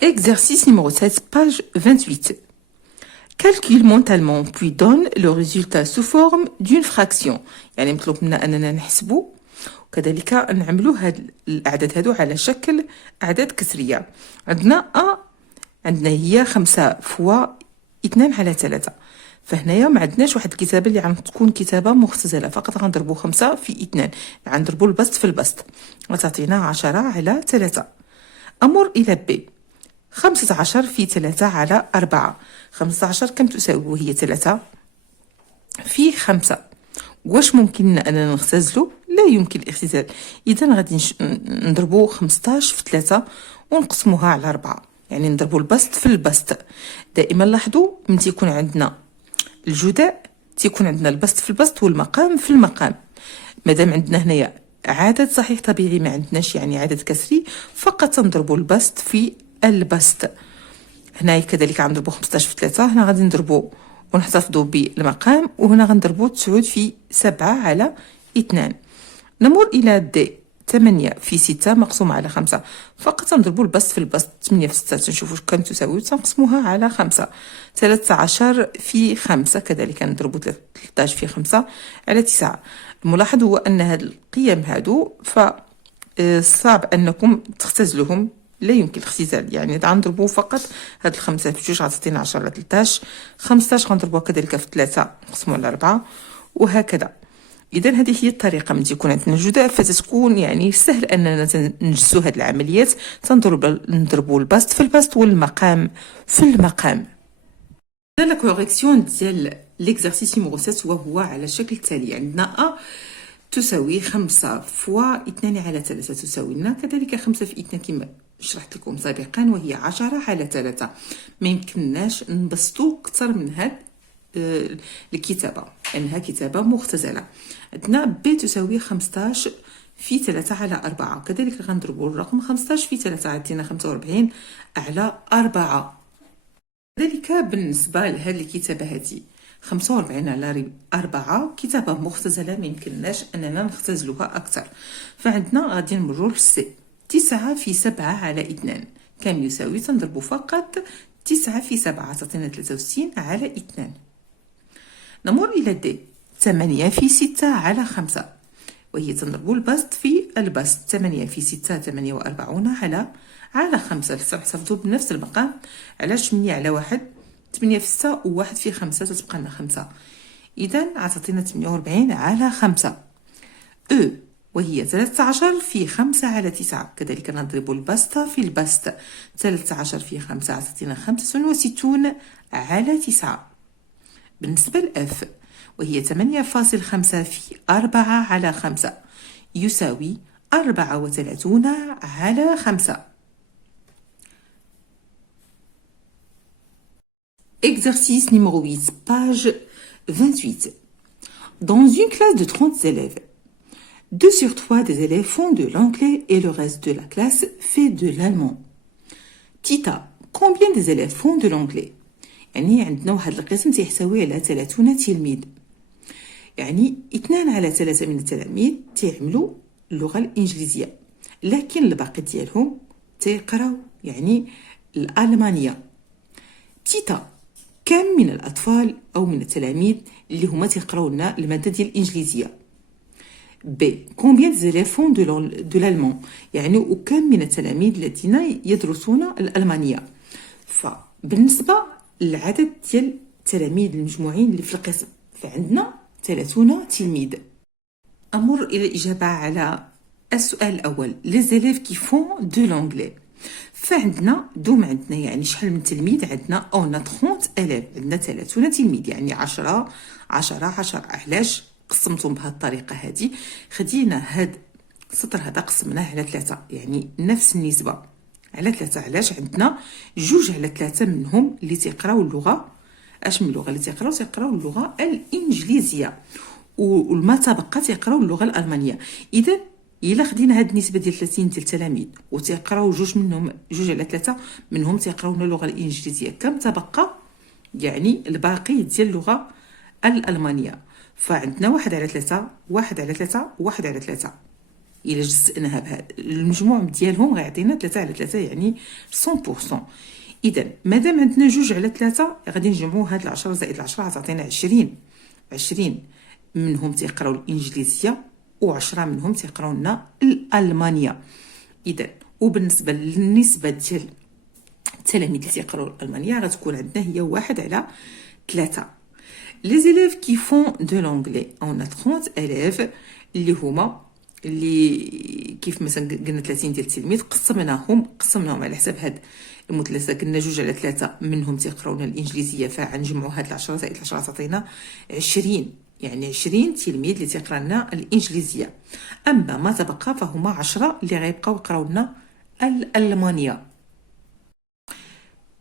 Exercice numéro 7, page 28. Calcule mentalement puis donne le résultat sous forme d'une fraction. يعني مطلوب منا أننا نحسبوا وكذلك نعملوا هاد الأعداد هادو على شكل أعداد كسرية. عندنا هي 5 فوا 2 على 3. فهنايا ما عندناش واحد الكتابة اللي غتكون كتابة مختزلة، فقط غنضربوا 5 في 2، غنضربوا البسط في البسط، غتعطينا 10 على 3. أمر إلى ب. 15 في 3 على 4. 15 كم تساوي؟ وهي 3 في 5. واش ممكن أننا نختزلو؟ لا يمكن الاختزال. إذا غادي نضربو 15 في 3 ونقسموها على 4، يعني نضربو البسط في البسط. دائما لاحظوا من تيكون عندنا الجداء تيكون عندنا البسط في البسط والمقام في المقام. مادام عندنا هنايا عدد صحيح طبيعي ما عندناش يعني عدد كسري، فقط نضربو البسط في البسط. هنا كذلك غنضربو 15 في 3، هنا غادي نضربو ونحتفظوا بالمقام، وهنا غنضربو 9 في 7 على 2. نمر إلى د. 8 في 6 مقسوم على 5، فقط نضربو البسط في البسط. 8 في 6 تنشوفوا كم تساوي، تنقسموها على 5. 13 في 5 كذلك نضربو 13 في 5 على 9. الملاحظ هو أن هاد القيم هادو صعب أنكم تختزلوهم، لا يمكن الاختزال. يعني غنضربو فقط هاد الخمسة في 2 غتعطينا 10 على 13. 15 غنضربوها كذلك في 3 نقسموها على 4 وهكذا. إذا هذه هي الطريقة من تكون عندنا جداء، فتكون يعني سهل أننا ننجزوا هاد العمليات. نضربو البسط في البسط والمقام في المقام. لا كوريكسيون ديال ليكزارسيس نيميرو 7 وهو على الشكل التالي. عندنا أ تساوي 5 فوا 2 على 3 تساوي لنا كذلك 5 في 2 كما شرحت لكم سابقا، وهي 10 على 3. ما يمكنناش نبسطو اكثر من هاد الكتابة لأنها كتابة مختزلة. عندنا ب تساوي 15 في 3 على 4، كذلك غنضربو الرقم 15 في 3 عندنا 45 على 4. كذلك بالنسبة لهذه الكتابة هذه 45 على 4 كتابة مختزلة، ما يمكنناش أننا نختزلوها أكثر. فعندنا غادي نمروا للسي. 9 في 7 على 2 كم يساوي؟ تنضربوا فقط 9 في 7 تعطينا 63 على 2. نمر إلى د. 8 في 6 على 5، وهي تنضربوا البسط في البسط. 8 في 6 48 على 5. نحتفظوا بنفس المقام. على 8 على 1 8 في 6 و1 في 5 تتبقى لنا 5. إذا عطاتنا 48 على 5. أو وهي 13 في 5 على 9، كذلك نضرب البسط في البسط. 13 في 5 عطاتنا 65 على 9. بالنسبة لأف وهي 8.5 في 4 على 5 يساوي 34 على 5. Exercice numéro 8, page 28. Dans une classe de 30 élèves, 2 sur 3 des élèves font de l'anglais et le reste de la classe fait de l'allemand. Tita, combien des élèves font de l'anglais؟ يعني عندنا واحد القسم تيحتوي على 30 تلميذ، يعني 2 على 3 من التلاميذ تيعملوا اللغة الإنجليزية، لكن الباقي ديالهم تيقراو يعني الألمانية. تيتا، كم من الأطفال أو من التلاميذ اللي هما تيقراو لنا المادة ديال الإنجليزية؟ ب. combien des élèves font de l'allemand؟ يعني وكم من التلاميذ الذين يدرسون الألمانية؟ فبالنسبة للعدد ديال التلاميذ المجموعين اللي في القسم فعندنا 30 تلميذ. أمر إلى الإجابة على السؤال الأول. les élèves qui font de l'anglais. فعندنا عندنا يعني شحال من تلميذ؟ عندنا on a 30 élèves، عندنا 30 تلميذ يعني 10 10 10. علاش قسمتهم بهذه الطريقة هذه؟ خدينا هاد السطر هذا قسمناه على 3، يعني نفس النسبة على 3. علاش؟ عندنا 2 على 3 منهم اللي تيقراو اللغة اش من اللغة اللي تيقراو اللغة الإنجليزية، والما تبقى تيقراو اللغة الألمانية. إذا إلا خدينا هاد النسبة ديال 30 ديال التلاميذ وتيقراو 2 على 3 منهم تيقراو اللغة الإنجليزية، كم تبقى؟ يعني الباقي ديال اللغة الألمانية. فعندنا 1 على 3 1 على 3 1 على 3. إلا جزأناها بهذا المجموع ديالهم غيعطينا 3 على 3 يعني 100%. إذا مادام عندنا 2 على 3 غادي نجمعوا هاد 10 زائد 10 غتعطينا 20. 20 منهم تيقراو الإنجليزية و10 منهم تيقراو لنا الألمانية. إذا وبالنسبة للنسبة ديال التلاميذ اللي تيقراو الألمانية غتكون عندنا هي 1 على 3. Les élèves qui font de l'anglais, on a 30 élèves اللي هما اللي كيف مثلا قلنا 30 ديال التلميذ قسمناهم على حساب هاد المثلثه. قلنا 2 على 3 منهم تيقراونا الانجليزيه فغنجمعوا هاد 10 زائد 10 تعطينا 20 يعني 20 تلميذ اللي تيقرا لنا الانجليزيه. اما ما تبقى فهما 10 اللي غيبقاو يقراو لنا الالمانيه.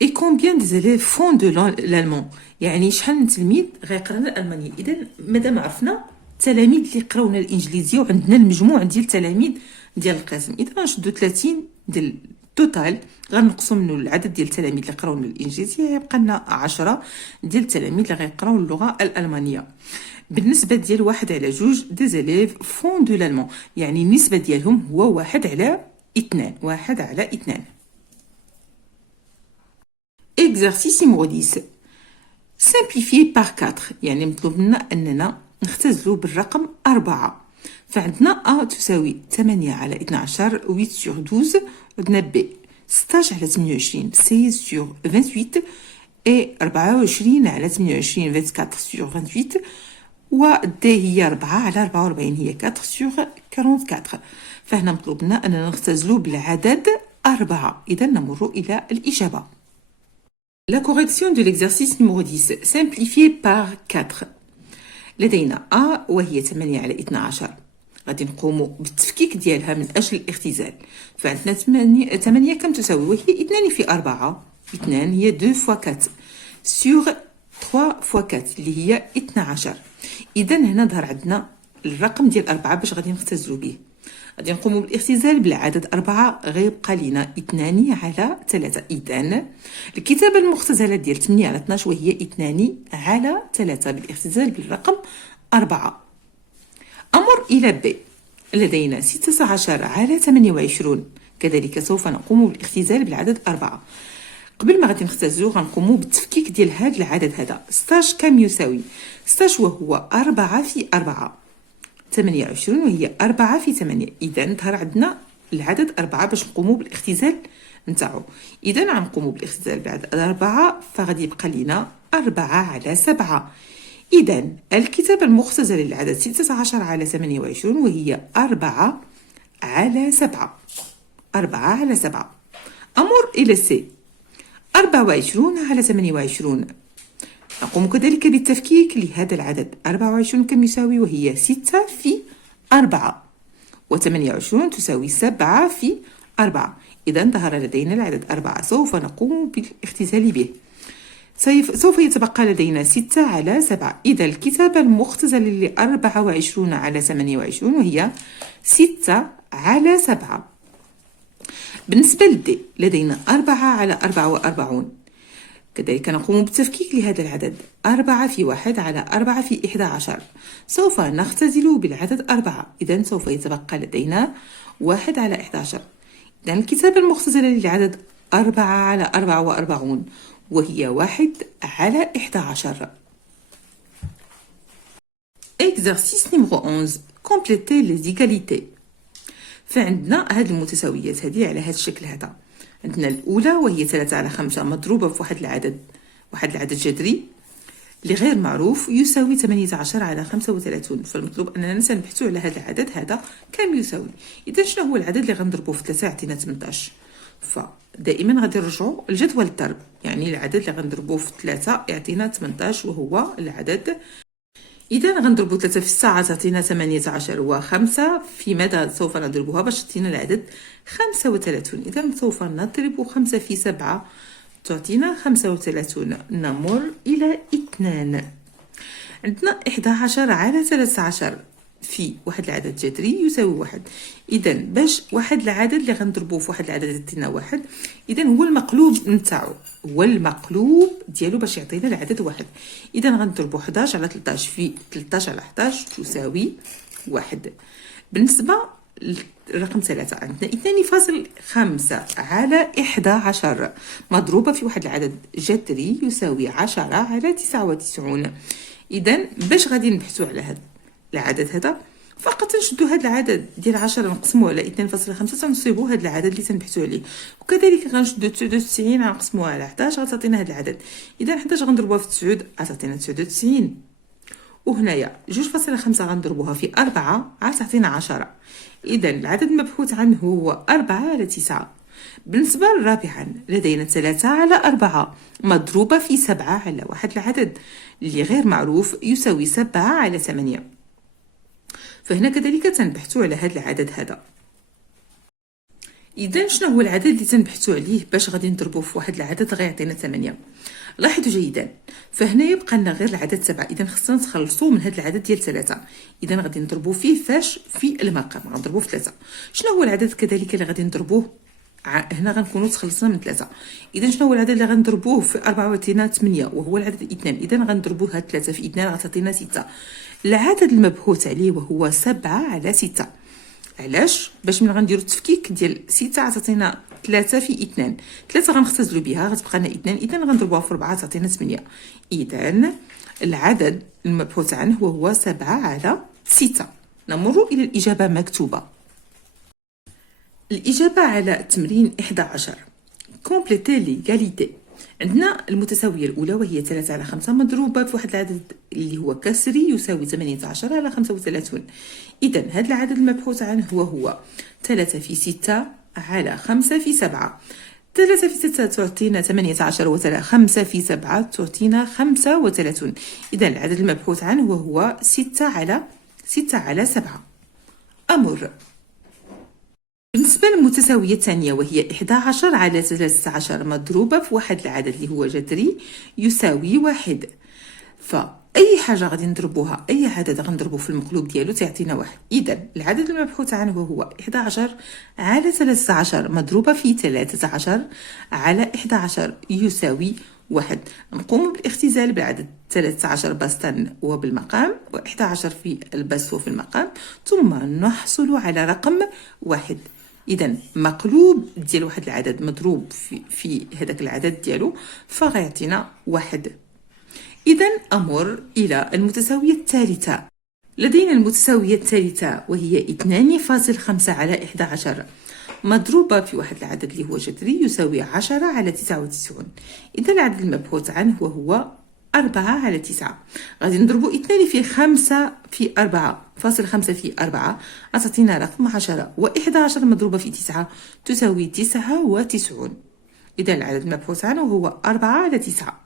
Et combien des élèves font de l'allemand يعني شحال من تلميذ غيقرا لنا الالمانيه. اذا مادام عرفنا التلاميذ اللي يقراونا الانجليزيه وعندنا المجموع ديال التلاميذ ديال القسم، اذا غنشدو 30 ديال التوتال غنقصوا منه العدد ديال التلاميذ اللي قراونا الانجليزيه يبقى لنا 10 ديال التلاميذ اللي غيقراو اللغه الالمانيه. بالنسبه ديال 1 على 2 دي زيليف فون دو لالمون يعني النسبه ديالهم هو 1 على 2. 1 على 2. Exercice numéro 10. Simplifié par 4 يعني مطلوب لنا أننا نختزلوا بالرقم 4. فعندنا A تساوي 8 على 12 8 sur 12. عندنا B 16 على 28 16 sur 28 et 24 على 28 24 sur 28 و D هي 4 على 44 هي 4 sur 44. فهنا مطلوب لنا أننا نختزلوا بالعدد 4. إذا نمر إلى الإجابة. La correction de l'exercice numéro 10 simplifié par 4. لدينا A وهي 8 على 12 غادي نقوموا بالتفكيك ديالها من أجل الاختزال. فعندنا 8 كم تساوي وهي 2 في 4. 2 هي 2 fois 4 sur 3 fois 4 اللي هي 12. إذا هنا ظهر عندنا الرقم ديال 4 باش غادي نختزلوا به. غادي نقوموا بالاختزال بالعدد 4 غيبقى لينا 2 على 3. إذن الكتابة المختزلة ديال 8 على 12 وهي 2 على 3 بالاختزال بالرقم 4. أمر إلى ب. لدينا 16 على 28 كذلك سوف نقوم بالاختزال بالعدد 4. قبل ما غادي نختزلو غنقوموا بالتفكيك ديال هذا العدد هذا. 16 كم يساوي 16 وهو 4 في 4 28 وهي 4 في 8. إذا ظهر عندنا العدد 4 باش نقوموا بالاختزال نتاعو. إذا غنقوموا بالاختزال بعدد 4 فغادي يبقى لنا 4 على 7. إذا الكتابة المختزلة للعدد 16 على 28 وهي 4 على 7. 4 على 7. أمر إلى سي 24 على 28. نقوم كذلك بالتفكيك لهذا العدد. 24 كم يساوي وهي 6 في 4 و28 تساوي 7 في 4. إذا ظهر لدينا العدد 4 سوف نقوم بالاختزال به. سوف يتبقى لدينا 6 على 7. إذا الكتابة المختزلة ل 24 على 28 وهي 6 على 7. بالنسبة للدي لدينا 4 على 44 كذلك نقوم بالتفكيك لهذا العدد. 4 في 1 على 4 في 11 سوف نختزل بالعدد 4. إذا سوف يتبقى لدينا 1 على 11. إذا الكتابة المختزلة للعدد 4 على 44 وهي 1 على 11. Exercice numéro 11. Compléter les égalités. فعندنا هاد المتساويات هذه على هذا الشكل هذا. عندنا الأولى وهي 3 على 5 مضروبة في واحد العدد جذري اللي غير معروف يساوي 18 على 35. فالمطلوب أننا نبحثوا على هذا العدد هذا كم يساوي. إذا شنو هو العدد اللي غنضربوه في 3 يعطينا 18. فدائما غادي نرجعوا لجدول الضرب يعني العدد اللي غنضربوه في 3 يعطينا 18 وهو العدد. إذا غنضربوا 3 في الساعة تعطينا 18 و5 في ماذا سوف نضربها باش تعطينا العدد 35. إذا سوف نضرب 5 في 7 تعطينا 35. نمر إلى 2. عندنا 11 على 13 في واحد العدد جذري يساوي 1. إذا باش واحد العدد اللي غنضربوه في واحد العدد يعطينا 1 إذا هو المقلوب نتاعو هو المقلوب ديالو باش يعطينا العدد 1. إذا غنضربوا 11 على 13 في 13 على 11 تساوي 1. بالنسبة الرقم 3 عندنا 2.5 على 11 مضروبة في واحد العدد جذري يساوي 10 على 99. إذا باش غادي نبحثوا على هذا العدد هذا، فقط نشدو هذا العدد ديال 10 نقسموه على 2.5 تنصيبوا هذا العدد اللي تنبحثوا عليه، وكذلك غنشدو 99 غنقسموها على 11 غتعطينا هذا العدد. اذا 11 غنضربوها في 9 غتعطينا 99، وهنايا 2.5 غنضربوها في 4 غتعطينا 10. اذا العدد المبحوث عنه هو 4 على 9. بالنسبة رابعا لدينا 3 على 4 مضروبة في 7 على واحد العدد اللي غير معروف يساوي 7 على 8. فهنا كذلك تنبحثوا على هذا العدد هذا. اذا شنو هو العدد اللي تنبحثوا عليه باش غادي نضربوه في واحد العدد غيعطينا 8؟ لاحظوا جيدا، فهنا يبقى لنا غير العدد 7. اذا خصنا نتخلصوا من هذا العدد ديال 3. اذا غادي نضربوه فيه فاش في المقام غنضربوه في 3. شنو هو العدد كذلك اللي غادي نضربوه؟ هنا غنكونوا تخلصنا من 3. اذا شنو هو العدد اللي غنضربوه في 4 وعطينا 8 وهو العدد 2؟ اذا غنضربوه هاد 3 في 2 غتعطينا 6. العدد المبحوث عليه وهو 7 على 6. علاش؟ باش ملي غنديروا التفكيك ديال 6 غتعطينا 3 في 2. 3 غنختزلوا بها غتبقى لنا 2. اذا غنضربوها في 4 تعطينا 8. اذا العدد المبحوث عنه وهو 7 على 6. نمر الى الاجابه مكتوبه. الإجابة على تمرين 11 كومبليتي ليغاليتي. عندنا المتساوية الأولى وهي 3 على 5 مضروبة في واحد العدد اللي هو كسري يساوي 18 على 35. إذا هذا العدد المبحوث عنه هو 3 في 6 على 5 في 7. 3 في 6 تعطينا 18 5 في 7 تعطينا 35. إذا العدد المبحوث عنه هو 6 على 7. أمر بالنسبة للمتساوية الثانية وهي 11 على 13 مضروبة في واحد العدد اللي هو جذري يساوي 1. فأي حاجة غادي نضربوها، أي عدد غنضربوه في المقلوب ديالو تعطينا 1. إذا العدد المبحوث عنه هو 11 على 13 مضروبة في 13 على 11 يساوي 1. نقوم بالاختزال بعدد 13 بسطا وبالمقام و11 في البسط وفي المقام، ثم نحصل على رقم 1. إذا مقلوب ديال واحد العدد مضروب في هذاك العدد ديالو فغيعطينا 1. إذا أمر إلى المتساوية الثالثة. لدينا المتساوية الثالثة وهي 2.5 على 11 مضروبة في واحد العدد اللي هو جذري يساوي 10 على 99. إذا العدد المبحوث عنه وهو 4 على 9. غادي نضربو 2 في 5 في 4 فاصل 5 في 4 غتعطينا رقم 10 و11 مضروبة في 9 تساوي 99. إذا العدد المبحوث عنه هو 4 على 9.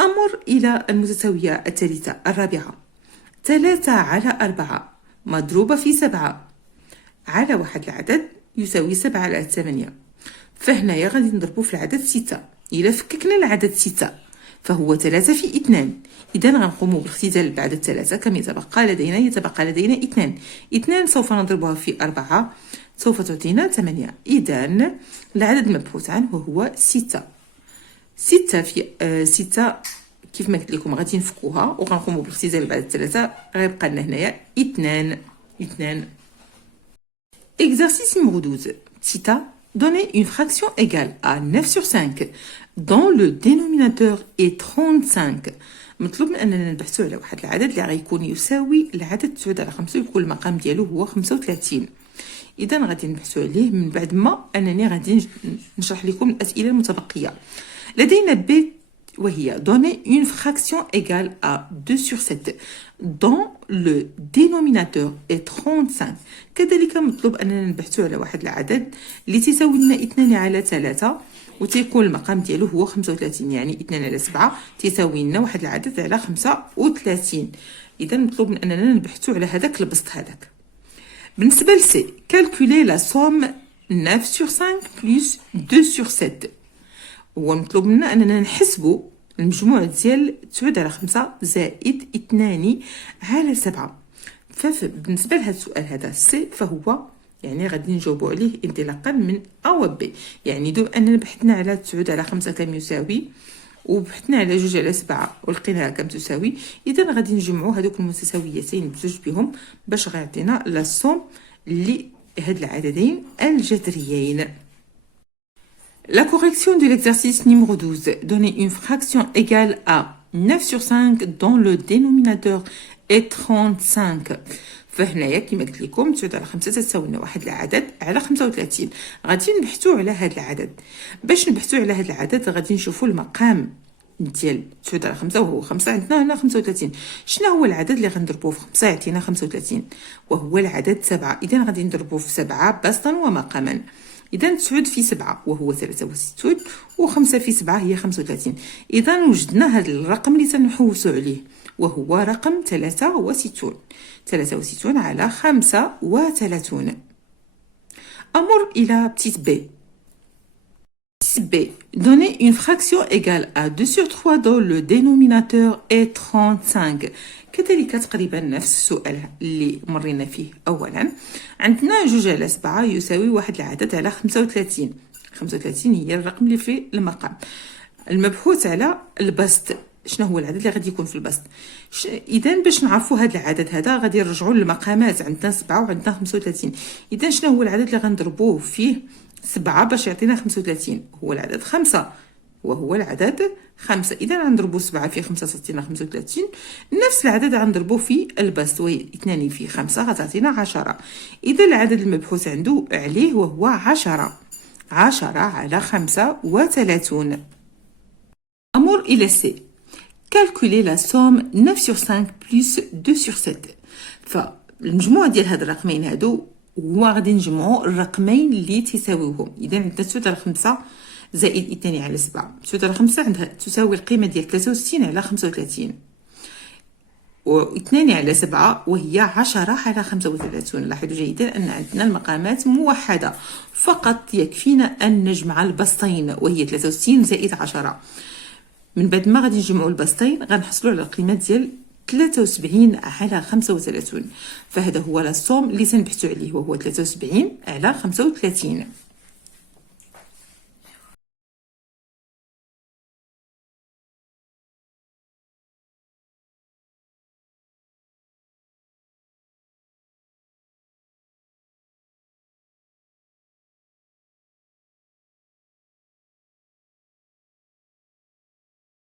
أمر إلى المتساوية الثالثة الرابعة. 3 على 4 مضروبة في 7 على واحد العدد يساوي 7 على 8. فهنايا غادي نضربو في العدد 6. إلا فككنا العدد 6 فهو 3 في 2. إذا غنقوم بالاختزال بعد 3 كم يتبقى لدينا 2 سوف نضربها في 4 سوف تعطينا 8. إذا العدد المبحوث عنه هو 6. 6 في 6 كيف ما قلت لكم غادي نفكوها وغنقوموا بالاختزال بعد 3 غيبقى لنا هنايا 2. Exercice numéro 12. Tita, donnez une fraction égale à 9 sur 5 dont le dénominateur est 35. مطلوب من اننا نبحثوا على واحد العدد اللي غيكون يساوي العدد 9 على 5 ويكون المقام ديالو هو 35. اذا غادي نبحثوا عليه من بعد ما انني غادي نشرح لكم الاسئله المتبقيه. لدينا ب وهي donner une fraction égale à 2 sur 7 dont le dénominateur est 35. كذلك مطلوب أننا نبحثوا على واحد العدد اللي تساوي لنا 2 على 3 وتيكون المقام ديالو هو 35. يعني 2 على 7 تساوي لنا واحد العدد على 35. إذا مطلوب من أننا نبحثوا على هذاك البسط هذاك. بالنسبة لسي calculer la somme 9 sur 5 plus 2 sur 7. هو مطلوب منا اننا نحسبوا المجموع ديال 9 على 5 زائد 2 على 7. فبالنسبه لهذا السؤال هذا سي فهو يعني غادي نجاوبوا عليه انطلاقا من ا و بي. يعني دوم اننا بحثنا على 9 على 5 كم يساوي وبحثنا على 2 على 7 ولقيناها كم تساوي. اذا غادي نجمعوا هذوك المتساويتين بجوج بهم باش غيعطينا لا سوم لهاد العددين الجذريين. La correction de l'exercice numéro 12. Donner une fraction égale à 9 sur 5 dont le dénominateur est 35. فهنايا كما قلت لكم 9 على 5 تساوي لنا واحد العدد على 35. غادي نبحثوا على هذا العدد. باش نبحثوا على هذا العدد غادي نشوفوا المقام ديال 9 على 5 وهو 5. عندنا هنا 35. شنو هو العدد اللي غنضربوه في 5 يعطينا 35 وهو العدد 7. اذا غادي نضربوه في 7 بسطا ومقاما. إذا 9 في 7 وهو 63 و5 في 7 هي 35. إذا وجدنا هذا الرقم اللي سنحوسوا عليه وهو رقم 63. 63 على 35. أمر إلى petite b. Petite b. Donner une fraction égale à 2 sur 3 dont le dénominateur est 35. كذلك تقريبا نفس السؤال اللي مرينا فيه اولا. عندنا 2 على 7 يساوي واحد العدد على 35. 35 هي الرقم اللي في المقام. المبحوث على البسط شنو هو العدد اللي غادي يكون في البسط. اذا باش نعرفوا هذا العدد هذا غادي نرجعوا للمقامات. عندنا 7 وعندنا 35. اذا شنو هو العدد اللي غنضربوه فيه 7 باش يعطينا 35؟ هو العدد 5 وهو العدد 5. إذا غنضربو 7 في 5 تعطينا 35. نفس العدد غنضربو في البسط وهي 2 في 5 غتعطينا 10. إذا العدد المبحوث عنده عليه وهو 10. 10 على 35. أمر إلى سي. Calculer la somme 9 sur 5 plus 2 sur 7. فالمجموع ديال هاد الرقمين هادو هو غادي نجمعو الرقمين اللي تساويوهم. إذا عندنا 9 على 5 زائد 2 على 7. 9 على 5 عندها تساوي القيمة ديال 63 على 35 و2 على 7 وهي 10 على 35. لاحظوا جيدا أن عندنا المقامات موحدة. فقط يكفينا أن نجمع البسطين وهي 63 زائد 10. من بعد ما غادي نجمعوا البسطين غنحصلوا على القيمة ديال 73 على 35. فهذا هو الصوم اللي سنبحثوا عليه وهو 73 على 35.